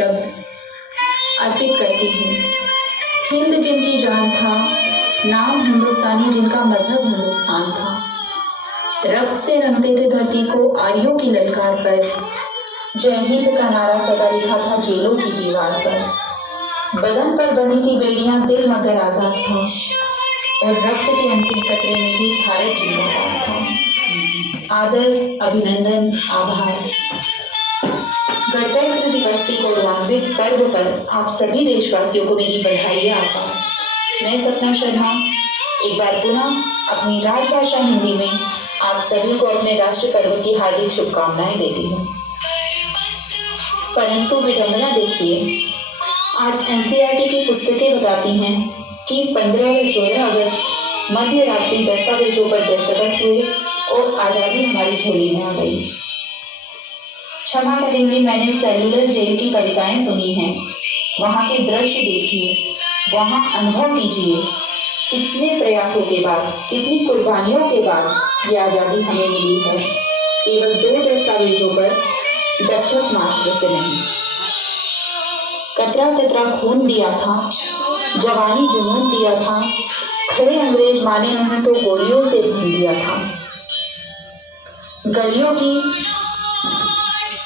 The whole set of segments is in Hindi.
शब्द अर्पित करती हूँ। हिंद जिनकी जान था, नाम हिंदुस्तानी जिनका मजहब हिंदुस्तान था, रक्त से रंगते थे धरती को आर्यों की ललकार पर, जय हिंद का नारा सदा लिखा था जेलों की दीवार पर, बदन पर बंधी थी बेड़ियां, दिल मगर आजाद था, और रक्त के अंतिम कतरे में भी भारत जिंदाबाद था। आदर, अभिनंदन, आभार। गणतंत्र दिवस के गौरवान्वित पर्व पर आप सभी देशवासियों को मेरी बधाई आभार। मैं सपना शर्मा एक बार पुनः अपनी राजभाषा हिंदी में आप सभी को अपने राष्ट्र पर्व की हार्दिक शुभकामनाएं देती हूँ। परंतु विडंबना देखिए, आज एनसीईआरटी की पुस्तकें बताती हैं कि 15 और 16 अगस्त मध्य रात्रि दस्तावेजों पर दस्तखत हुए और आजादी हमारी झोली में आ गई। क्षमा करेंगे, मैंने सेलुलर जेल की कविताएं सुनी हैं। वहां के दृश्य देखिए, वहां अनुभव कीजिए। कितने प्रयासों के बाद, कितनी कुर्बानियों के बाद ये आजादी हमें मिली है, केवल 2 दस्तावेजों पर दस्तखत मात्र से नहीं। कतरा कतरा खून दिया था, जवानी जुनून दिया था, खड़े अंग्रेज माने नहीं तो गोलियों से भून दिया था। गलियों की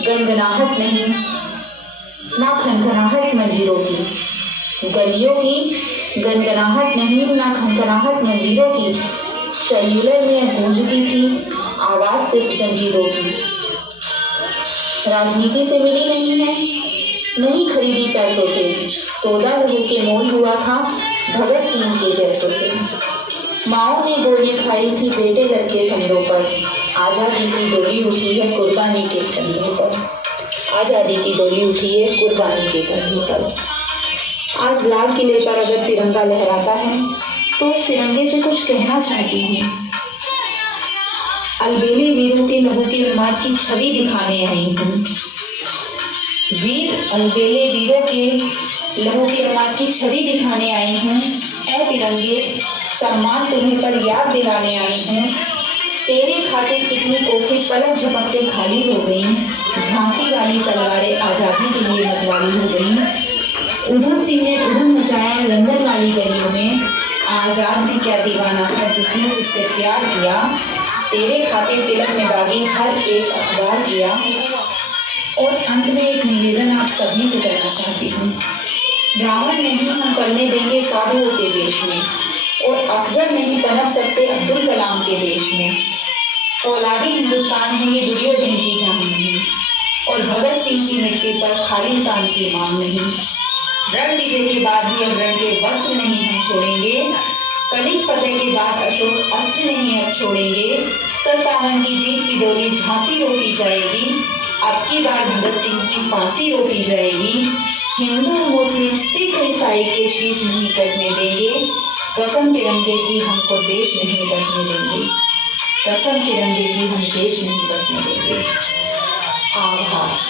गनगनाहट नहीं, ना खनखनाहट मंजीरों की, गलियों की गनगनाहट नहीं, ना खनखनाहट मंजीरों की, सेल्यूलर में गूंजती थी आवाज सिर्फ जंजीरों की। राजनीति से मिली नहीं है, नहीं खरीदी पैसों से, सौदा लहू के मोल हुआ था भगत सिंह के जैसों से। माओ ने गोलियां खाई थी बेटे लड़के कंधों पर, आजादी की डोली उठी है कुर्बानी के कंधों पर, आजादी की डोली उठी है कुर्बानी के कंधों पर। आज लाल किले पर अगर तिरंगा लहराता है तो उस तिरंगे से कुछ कहना चाहती हूँ। अलबेले वीरों के लहू की उन्माद की छवि दिखाने आई हूँ। वीर अलबेले वीरों के लहू की उन्माद की छवि दिखाने आई हूँ। ऐ तिरंगे, सम्मान तुम्हें पर याद दिलाने आई हूँ। तेरे खातिर कितनी कोखें पलक झपकते खाली हो गई, झांसी वाली तलवारें आजादी के लिए मतवाली हो गई। उधम सिंह ने उधम मचाया लंदन वाली गलियों में, आजाद भी क्या दीवाना था जिसने तुझसे प्यार किया। तेरे खातिर तिलक में दागी हर एक अखबार किया। और अंत में एक निवेदन आप सभी से करना चाहती हूँ। रावण नहीं हम पलने देंगे साधुओं के देश में, और अफजल नहीं पनप सकते अब्दुल कलाम के देश में। औलादी हिंदुस्तान है ये दुर्योधन की जान नहीं, और भगत सिंह की मिट्टी पर खालिस्तान की मांग नहीं। रण विजय के बाद भी अब रण के वस्त्र नहीं हम छोड़ेंगे, कलिंग फतेह के बाद अशोक अस्त्र नहीं अब छोड़ेंगे। 57 की जीत की डोली झांसी रोकी जाएगी, अब की बार भगत सिंह की फांसी रोकी जाएगी। हिंदू मुस्लिम सिख ईसाई के शीश नहीं कटने देंगे, कसम तिरंगे की हमको देश नहीं बचने देंगे, कसम तिरंगे की हम देश नहीं बचने देंगे। आभार।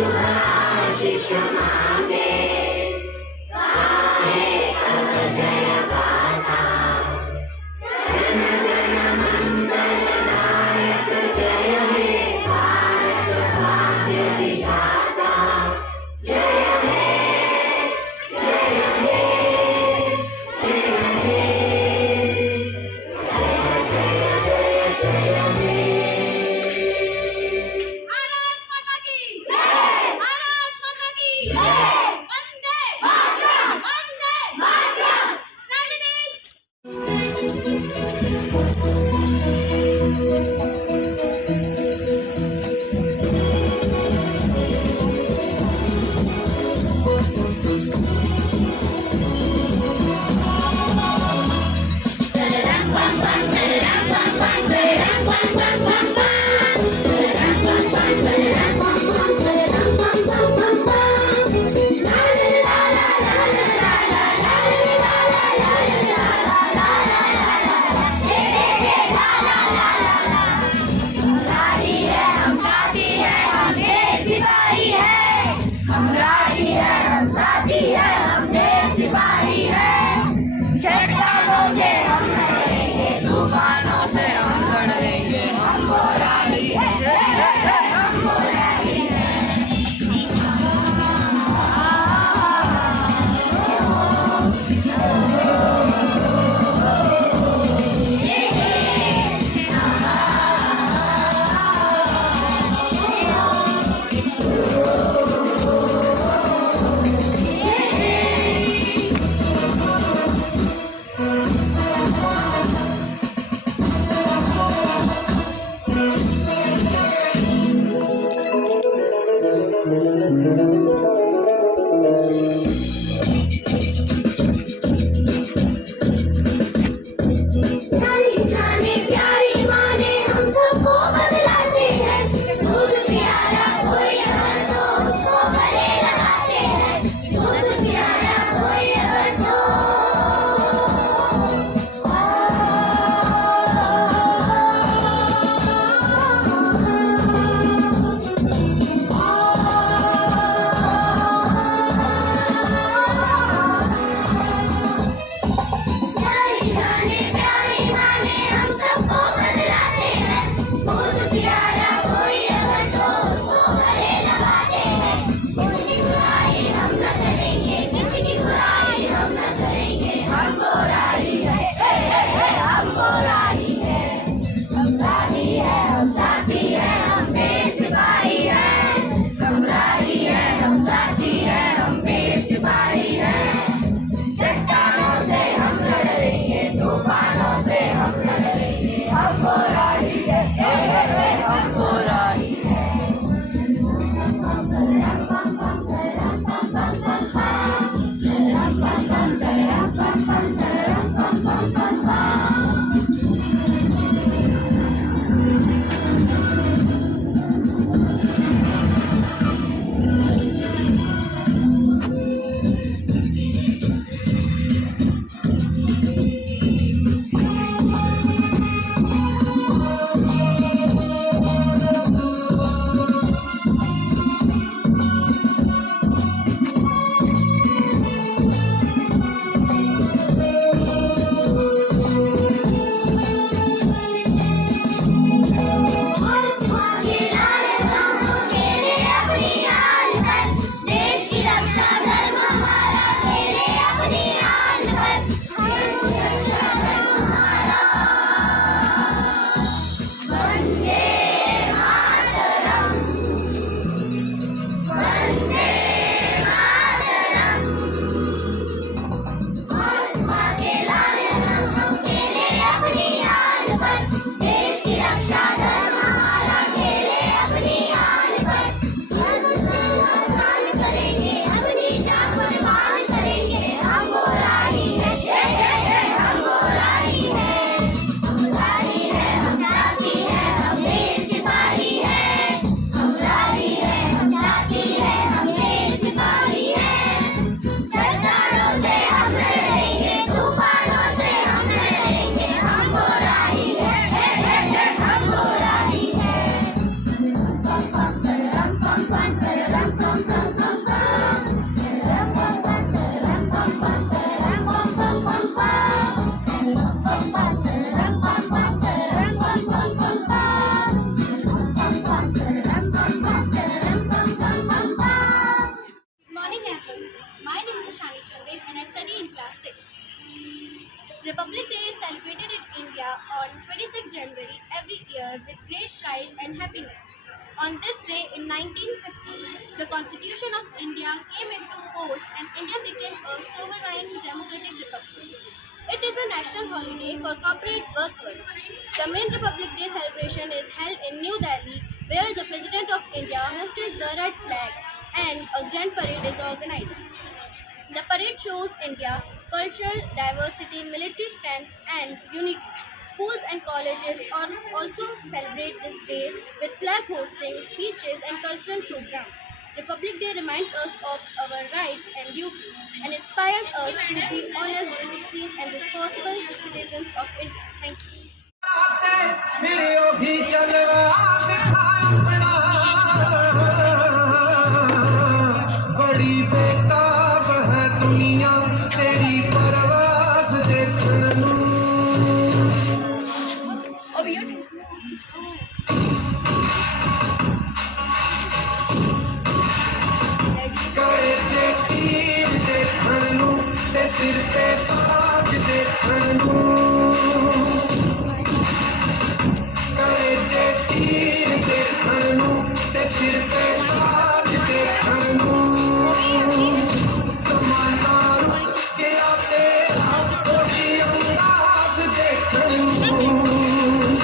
शुभ आशीष मांगे, गाहे तब जय गाथा। जन गण मंगल नायक जय हे, भारत भाग्य विधाता जय हे, जय हे, जय हे, जय जय जय जय हे। भारत माता की जय, भारत माता की जय, वंदे मातरम, वंदे मातरम। तूफानों से हम लड़ेंगे, हम बोराली है, हम बोराली है। जाने जाने प्यारी माँ ने हम सबको बदलाते हैं, दूध प्यारा कोई अगर तो उसको गले लगाते हैं, दूध प्यारा कोई अगर तो। Good morning, everyone. My name is Ashani Chandel and I study in class 6. Republic Day is celebrated in India on 26 January every year with great pride and happiness. On this day in 1950, the Constitution of India came into force and India became a sovereign democratic republic. It is a national holiday for corporate workers. The main Republic Day celebration is held in New Delhi, where the President of India hoists the red flag and a grand parade is organized. The parade shows India cultural diversity, military strength, and unity. Schools and colleges also celebrate this day with flag hosting, speeches, and cultural programs. Republic Day reminds us of our rights and duties and inspires us to be honest, disciplined, and responsible citizens of India. Thank you. मेरे भी चलवा दिखा अपना बड़ी बेताब है दुनिया तेरी परवाज़ देखण नूं करे ते तीर देखण नूं ते सिर ते ताज देखण नूं करे ते तीर देखण नूं ते सिर ते ताज देखण नूं समाना रुक के आते ओही अंदाज़ देखण नूं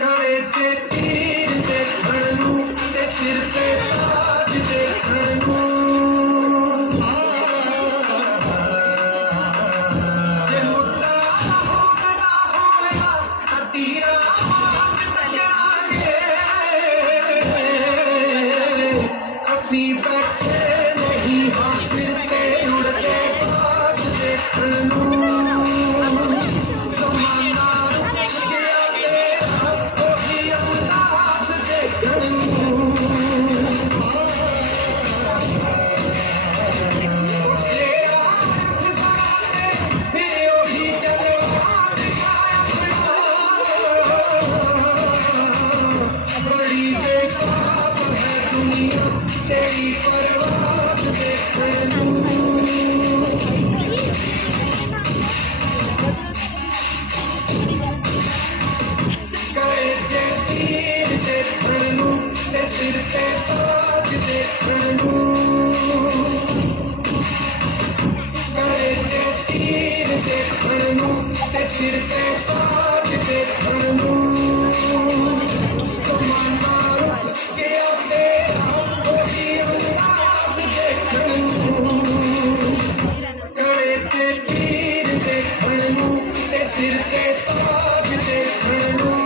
करे ते तीर देखण नूं ते सिर ते ताज देखण नूं जे मुद्दा होंदा होया तां तीरा वांग टकरांगे असीं बैठे नहीं हां सिर ते उड़दे बाज देखण नूं समाना रुक के आते ओही अंदाज़ देखण नूं बड़ी बेताब है दुनिया तेरी परवाज़ देखण नूं करे जे तीर देखण नूं ते सिर ते ताज देखण नूं करे जे तीर देखण नूं ते सिर ते ताज देखण नूं समाना रुक के आते ओही अंदाज़ देखण नूं करे ते तीर देखण नूं ते सिर ते ताज देखण नूं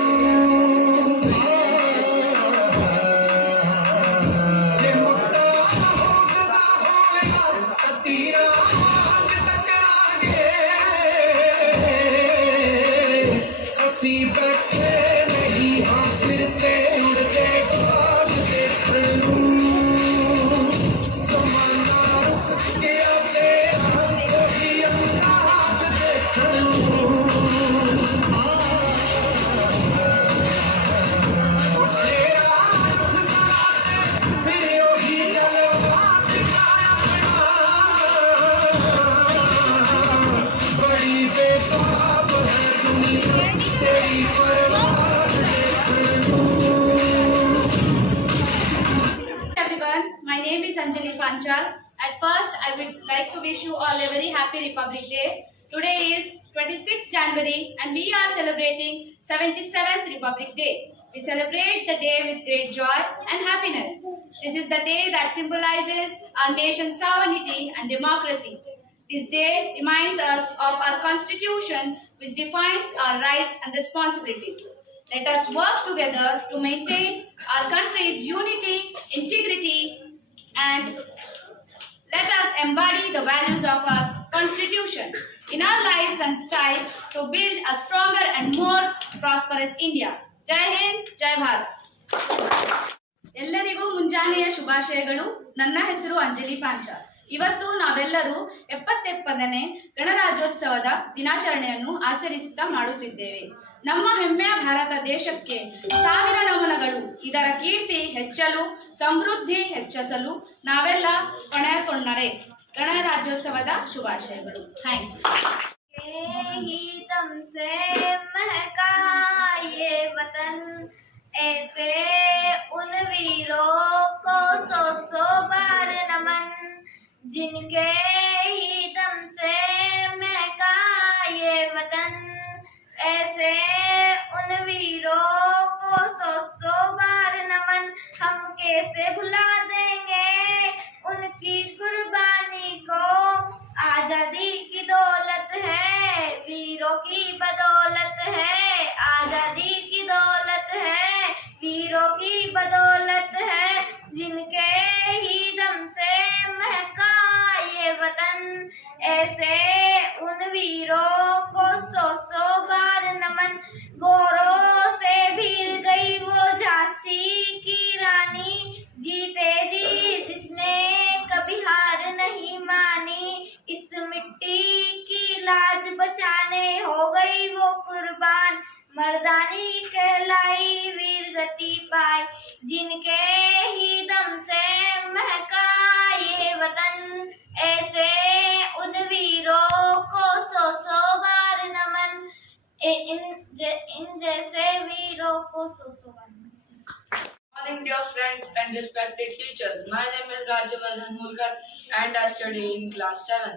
जे मुद्दा होंदा होया तां तीरा वांग टकरांगे असीं बैठे नहीं हां सिर ते उड़दे बाज देखण नूं समाना रुक के आते ओही अंदाज़ देखण नूं शेरा रुख सलाते फिर ओही जलवा दिखा अपना बड़ी बेताब है दुनिया तेरी परवाज़ देखण नूं Everyone, my name is Anjali Panchal. At first, I would like to wish you all a very happy Republic Day. Today is 26th January and we are celebrating 77th Republic Day. We celebrate the day with great joy and happiness. This is the day that symbolizes our nation's sovereignty and democracy. This day reminds us of our Constitution, which defines our rights and responsibilities. Let us work together to maintain our country's unity, integrity, and let us embody the values of our Constitution in our lives and strive to build a stronger and more prosperous India. Jai Hind, Jai Bharat. ಎಲ್ಲರಿಗೂ ಮುಂಜಾನೆಯ ಶುಭಾಶಯಗಳು. ನನ್ನ ಹೆಸರು ಅಂಜಲಿ ಪಾಂಚಾಲ್. ಇವತ್ತು ನಾವೆಲ್ಲರೂ 77ನೇ ಗಣರಾಜ್ಯೋತ್ಸವದ ದಿನಾಚರಣೆಯನ್ನು ಆಚರಿಸುತ್ತಾ ಮಾಡುತ್ತಿದ್ದೇವೆ. ನಮ್ಮ ಹೆಮ್ಮೆಯ ಭಾರತ ದೇಶಕ್ಕೆ ಸಾವಿರ ನಮನಗಳು. ಇದರ ಕೀರ್ತಿ ಹೆಚ್ಚಲು, ಸಮೃದ್ಧಿ ಹೆಚ್ಚಿಸಲು ನಾವೆಲ್ಲ ಹೊಣೆತೊಣ್ಣರೆ. ಗಣರಾಜ್ಯೋತ್ಸವದ ಶುಭಾಶಯಗಳು. Thank you. ही तुमसे महका ये वतन, ऐसे उन वीरों को सौ सौ बार नमन, जिनके ही दम से महका ये वतन, ऐसे उन वीरों को सौ सौ बार नमन। हम कैसे भुला देंगे उनकी कुर्बानी को, आजादी की दौलत है वीरों की बदौलत है, आजादी की दौलत है वीरों की बदौलत है, जिनके ही दम से महका ये वतन, ऐसे उन वीरों को सौ सौ बार नमन। गौरव से भीर गई वो झांसी की रानी, जीते जी जिसने कभी हार नहीं मानी, इस मिट्टी की लाज बचाने हो गई वो कुर्बान, मर्दानी कहलाई वीर गति पाई, जिनके ही दम से महका ये वतन, ऐसे उन वीरों को सौ सौ बार नमन। इन जैसे वीरों को सौ सौ बार नमन। Morning, dear friends and respected teachers. My name is Rajavardhan Mulkar and I study in class 7.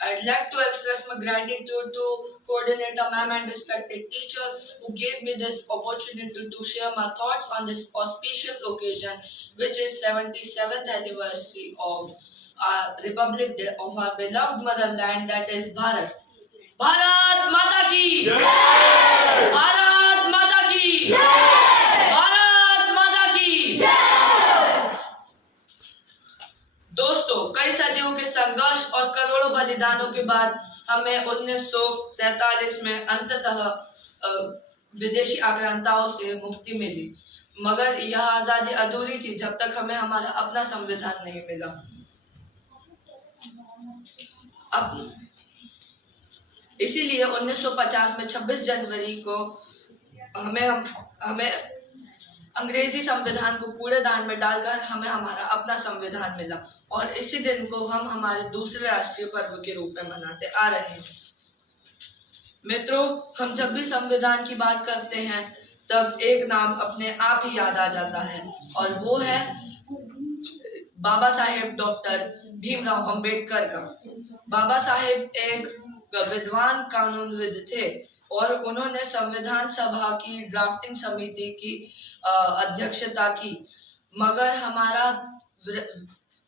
I'd like to express my gratitude to coordinator ma'am and respected teacher who gave me this opportunity to share my thoughts on this auspicious occasion, which is 77th anniversary of our Republic Day of our beloved motherland, that is Bharat. Bharat Mata Ki Jai! Bharat Mata Ki Jai! दोस्तों, कई सदियों के संघर्ष और करोड़ों बलिदानों के बाद हमें 1947 में अंततः विदेशी आक्रांताओं से मुक्ति मिली, मगर यह आजादी अधूरी थी जब तक हमें हमारा अपना संविधान नहीं मिला। अब इसीलिए 1950 में 26 जनवरी को हमें अंग्रेजी संविधान को कूड़ेदान में डालकर हमें हमारा अपना संविधान मिला, और इसी दिन को हम हमारे दूसरे राष्ट्रीय पर्व के रूप में मनाते आ रहे हैं। मित्रों, हम जब भी संविधान की बात करते हैं तब एक नाम अपने आप ही याद आ जाता है, और वो है बाबा साहेब डॉक्टर भीमराव अंबेडकर का। बाबा साहेब एक विद्वान कानूनविद थे और उन्होंने संविधान सभा की ड्राफ्टिंग समिति की अध्यक्षता की, मगर हमारा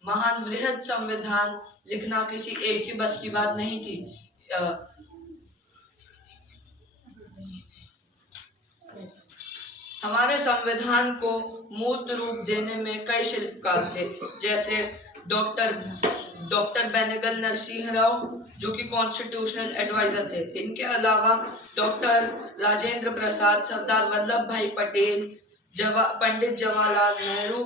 महान वृहद संविधान लिखना किसी एक ही बस की बात नहीं थी। हमारे संविधान को मूर्त रूप देने में कई शिल्पकार थे, जैसे डॉक्टर बेनेगल नरसिंह राव, जो कि कॉन्स्टिट्यूशनल एडवाइजर थे। इनके अलावा डॉक्टर राजेंद्र प्रसाद, सरदार वल्लभ भाई पटेल, पंडित जवाहरलाल नेहरू,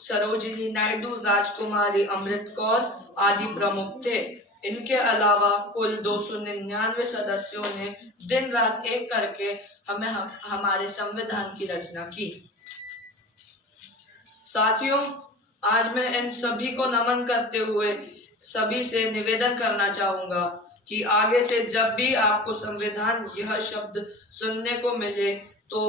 सरोजिनी नायडू, राजकुमारी अमृत कौर आदि प्रमुख थे। इनके अलावा कुल 299 सदस्यों ने दिन रात एक करके हमारे संविधान की रचना की। साथियों, आज मैं इन सभी को नमन करते हुए सभी से निवेदन करना चाहूंगा कि आगे से जब भी आपको संविधान यह शब्द सुनने को मिले तो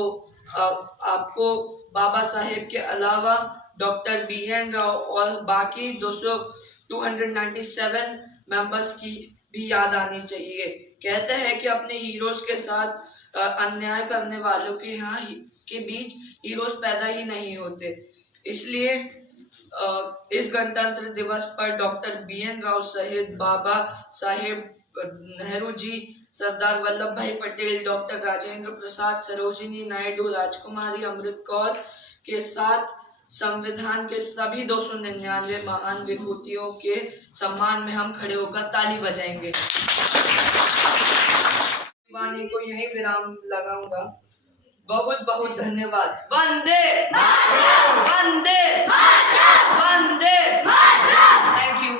आपको बाबा साहेब के अलावा डॉक्टर BN राव और बाकी 297 मेंबर्स की भी याद आनी चाहिए। कहते हैं कि अपने हीरोज के साथ अन्याय करने वालों के बीच हीरोज पैदा ही नहीं होते। इसलिए इस गणतंत्र दिवस पर डॉक्टर BN राव सहित बाबा साहेब नेहरू जी, सरदार वल्लभ भाई पटेल, डॉक्टर राजेंद्र प्रसाद, सरोजिनी नायडू, राजकुमारी अमृत कौर के साथ संविधान के सभी 299 महान विभूतियों के सम्मान में हम खड़े होकर ताली बजाएंगे। वाणी को यही विराम लगाऊंगा। बहुत बहुत धन्यवाद। वंदे वंदे वंदे। Thank you.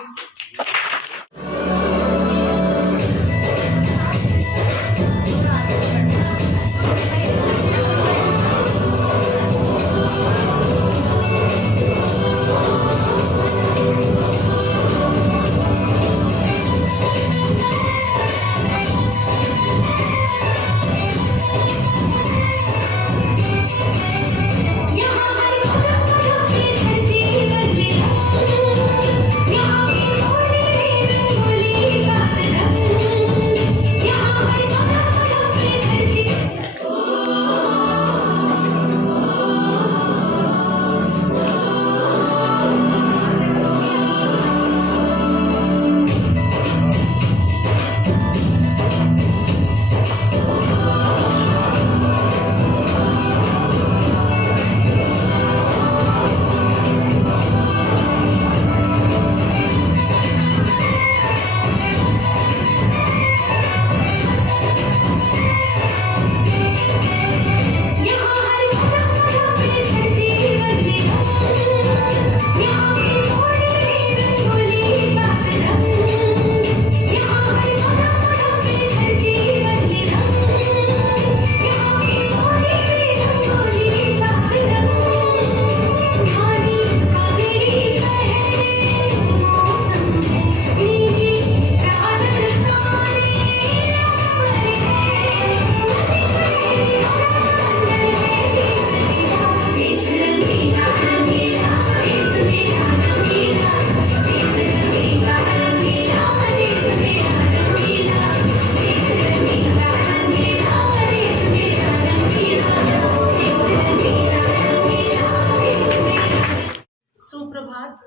सुप्रभात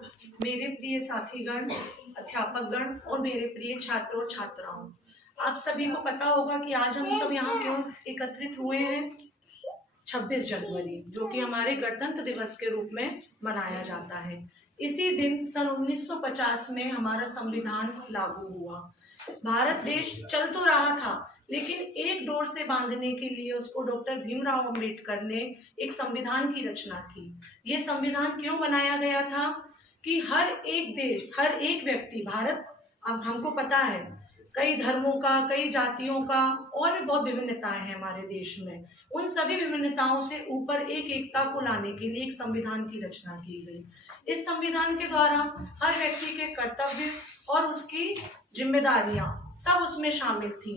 मेरे प्रिय साथीगण, अध्यापकगण और मेरे प्रिय छात्र और छात्राओं। आप सभी को पता होगा कि आज हम सब यहाँ क्यों एकत्रित हुए हैं। 26 जनवरी जो कि हमारे गणतंत्र दिवस के रूप में मनाया जाता है। इसी दिन सन 1950 में हमारा संविधान लागू हुआ। भारत देश चल तो रहा था, लेकिन एक डोर से बांधने के लिए उसको डॉक्टर भीमराव अंबेडकर ने एक संविधान की रचना की। ये संविधान क्यों बनाया गया था कि हर एक देश, हर एक व्यक्ति, भारत अब हमको पता है कई धर्मों का, कई जातियों का और भी बहुत विभिन्नताएं हैं हमारे देश में। उन सभी विभिन्नताओं से ऊपर एक एकता को लाने के लिए एक संविधान की रचना की गई। इस संविधान के द्वारा हर व्यक्ति के कर्तव्य और उसकी जिम्मेदारियां सब उसमें शामिल थी।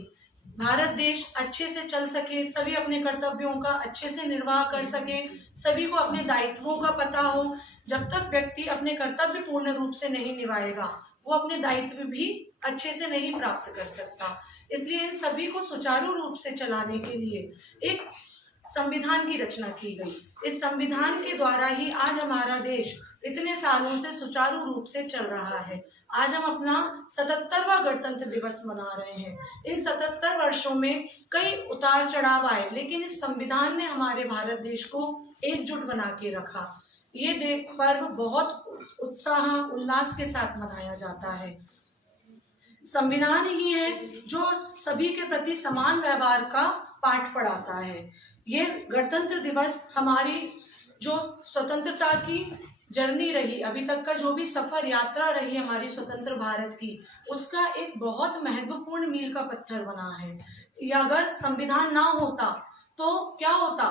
भारत देश अच्छे से चल सके, सभी अपने कर्तव्यों का अच्छे से निर्वाह कर सके, सभी को अपने दायित्वों का पता हो। जब तक व्यक्ति अपने कर्तव्य पूर्ण रूप से नहीं निभाएगा, वो अपने दायित्व भी अच्छे से नहीं प्राप्त कर सकता। इसलिए इन सभी को सुचारू रूप से चलाने के लिए एक संविधान की रचना की गई। इस संविधान के द्वारा ही आज हमारा देश इतने सालों से सुचारू रूप से चल रहा है। आज हम अपना 77वां गणतंत्र दिवस मना रहे हैं। इन 77 वर्षों में कई उतार चढ़ाव आए, लेकिन इस संविधान ने हमारे भारत देश को एकजुट बना के रखा। ये पर्व बहुत उत्साह उल्लास के साथ मनाया जाता है। संविधान ही है जो सभी के प्रति समान व्यवहार का पाठ पढ़ाता है। ये गणतंत्र दिवस हमारी जो स्वतंत्रता की जर्नी रही, अभी तक का जो भी सफर यात्रा रही हमारी स्वतंत्र भारत की, उसका एक बहुत महत्वपूर्ण मील का पत्थर बना है। या अगर संविधान ना होता तो क्या होता?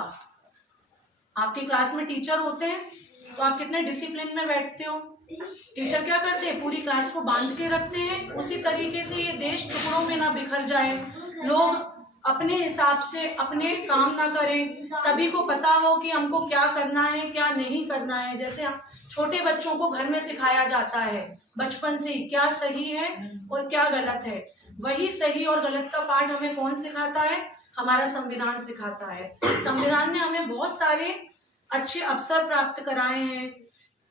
आपकी क्लास में टीचर होते हैं तो आप कितने डिसिप्लिन में बैठते हो। टीचर क्या करते हैं? पूरी क्लास को बांध के रखते हैं। उसी तरीके से ये देश टुकड़ों में ना बिखर जाए, लोग अपने हिसाब से अपने काम ना करें, सभी को पता हो कि हमको क्या करना है क्या नहीं करना है। जैसे छोटे बच्चों को घर में सिखाया जाता है बचपन से क्या सही है और क्या गलत है, वही सही और गलत का पाठ हमें कौन सिखाता है? हमारा संविधान सिखाता है। संविधान ने हमें बहुत सारे अच्छे अवसर प्राप्त कराए हैं।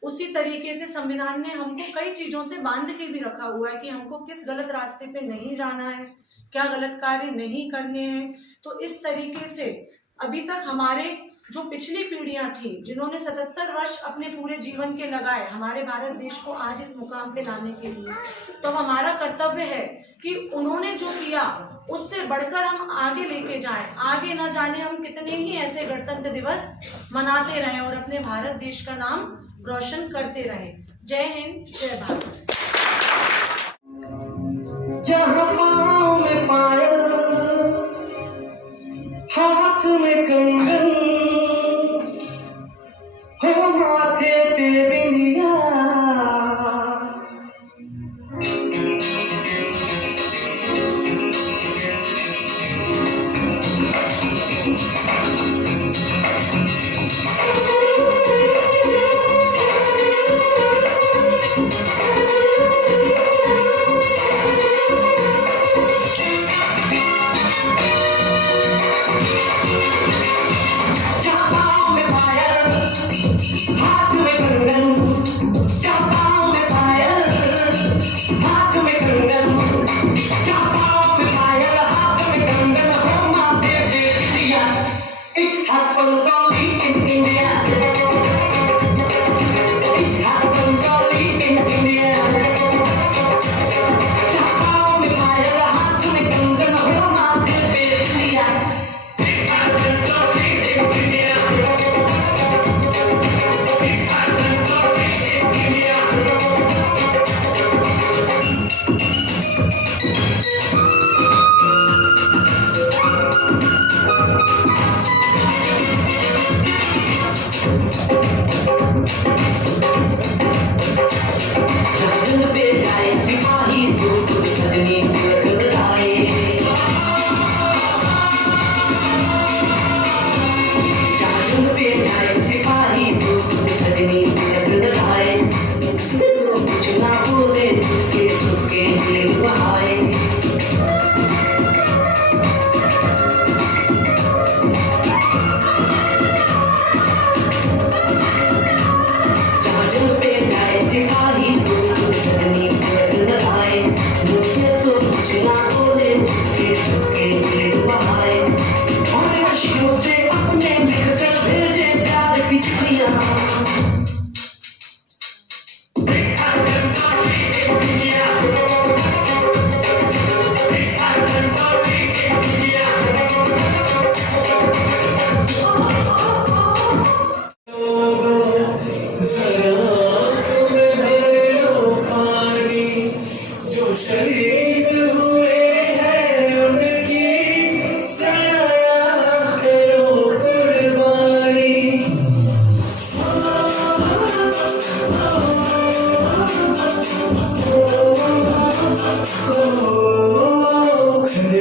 उसी तरीके से संविधान ने हमको कई चीजों से बांध के भी रखा हुआ है कि हमको किस गलत रास्ते पे नहीं जाना है, क्या गलत कार्य नहीं करने हैं। तो इस तरीके से अभी तक हमारे जो पिछली पीढ़ियां थी, जिन्होंने 77 वर्ष अपने पूरे जीवन के लगाए हमारे भारत देश को आज इस मुकाम पे लाने के लिए, तो हमारा कर्तव्य है कि उन्होंने जो किया उससे बढ़कर हम आगे लेके जाएं। आगे न जाने हम कितने ही ऐसे गणतंत्र दिवस मनाते रहें और अपने भारत देश का नाम रोशन करते रहें। जय हिंद, जय भारत। जहाँ पाँव में पायल, हाथ में कंगन, हो माथे पे बिंदिया,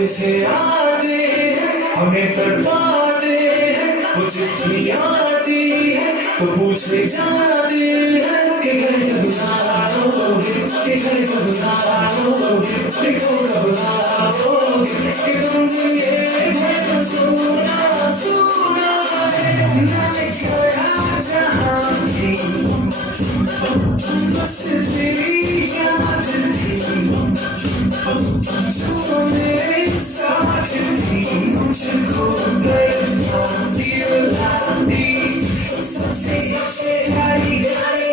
से आते हैं हमें तड़पाते हैं, वो चिट्ठी आती है तो पूछे जाते हैं कि घर कब आओगे, कि घर कब आओगे, कि कब आओगे, कि तुम ये घर सुना सुना है ना गया जहाँ भी, बस तेरी याद थी जो मेरे साथ थी, मुझको लाती सबसे अच्छे लाई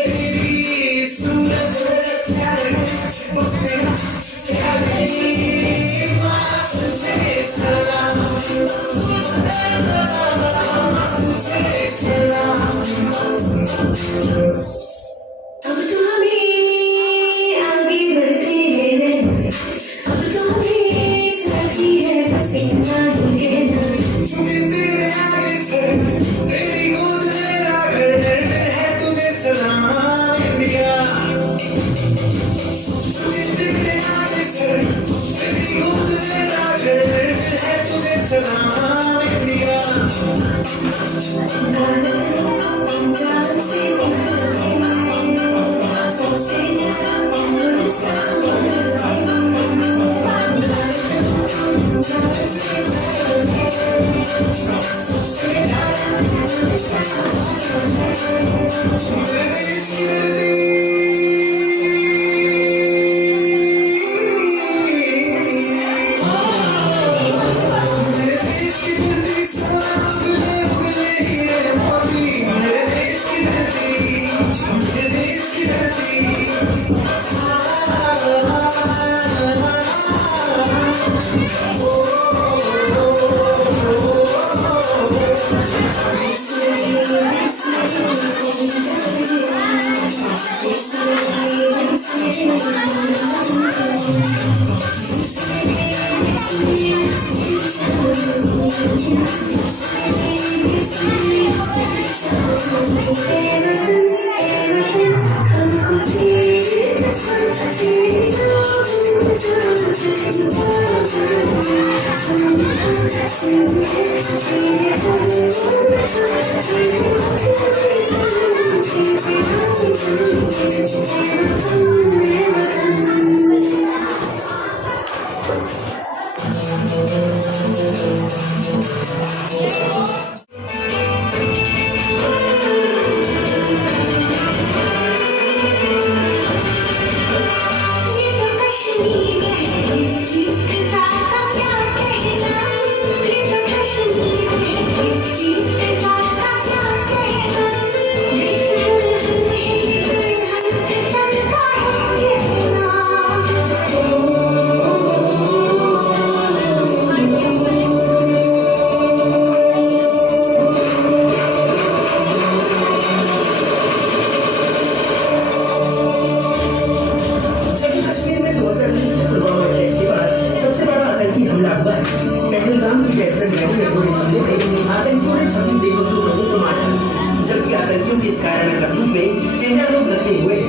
तेरी सूरज उसने सलाम सलाम। अब तो हमें आगे बढ़ते हैं, अब तो हमें साथी है पसीना ही कहना, तेरे आगे से तेरी गोद मेरा घर है, तुझे सलाम इंडिया। तेरे आगे से तेरी गोद मेरा घर है, तुझे सलाम इंडिया। भारत जान से प्यार है, सबसे ज़्यादा हिंदुस्तान है, भारत जान से प्यार है, सबसे ज़्यादा हिंदुस्तान है। मेरे देश की धरती सलाम तुझे, पहलगाम की डेजर्ट वैली में हुए इस हमले में आतंकियों ने 26 बेकसूर लोगों को मार डाला, जबकि आतंकियों की इस कायराना करतूत में 13 लोग जख्मी हुए।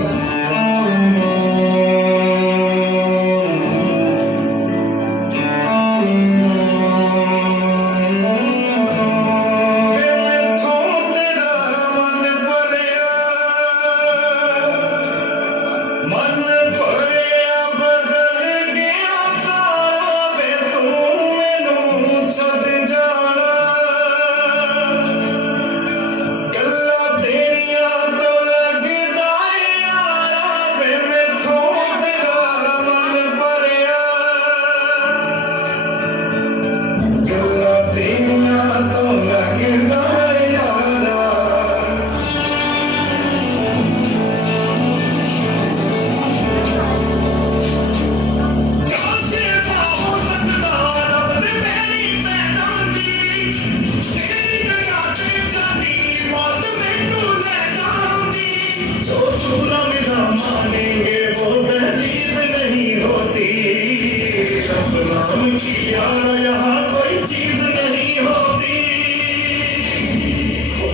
यहाँ कोई चीज नहीं होती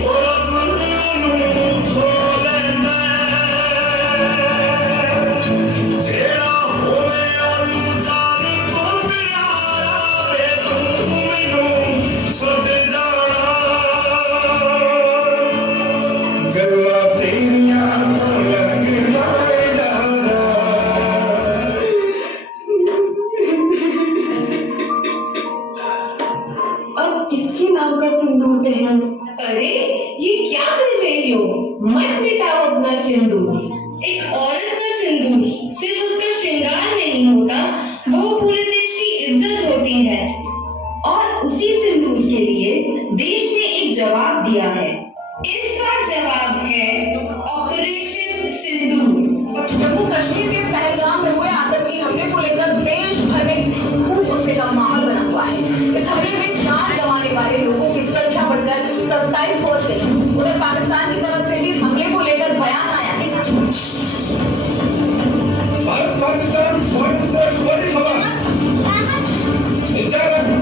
और अब खो लेना जेड़ा होवे आलू जान को प्यारा वे तू मैनू छोड़ जाना गल्ला तेरियां तो लगदा किसके नाम का सिंदूर पहन? अरे ये क्या कर रही हो? मत मिटाओ अपना सिंदूर। एक औरत का सिंदूर सिर्फ उसका श्रृंगार नहीं होता, वो पूरे देश की इज्जत होती है। और उसी सिंदूर के लिए देश ने एक जवाब दिया है। इसका जवाब है ऑपरेशन सिंदूर। जम्मू कश्मीर के पहलगाम में हुए आतंकी हमले को लेकर देश भर में खूब गुस्से का माहौल बना हुआ है। इस हमले में जान गंवाने वाले लोगों की संख्या बढ़कर 27 पहुंच गई। उधर पाकिस्तान की तरफ से भी इस हमले को लेकर बयान आया है। भारत पाकिस्तान से बड़ी खबर,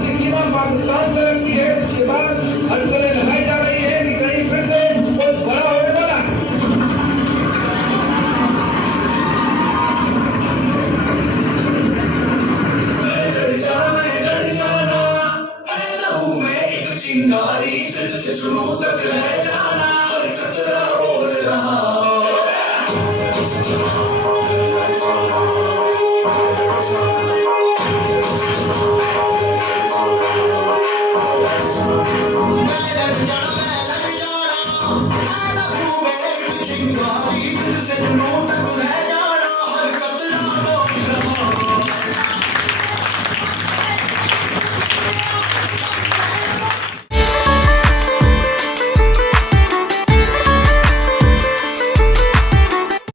की सीमा पाकिस्तान से लगती है, इसके बाद हड़तालें लगाई जा रही है कि कहीं फिर से कुछ बड़ा होने वाला है। चिंगारी से जुनून तक रह जाना, हर कतरा बोल रहा चिंगारी से जुनून तक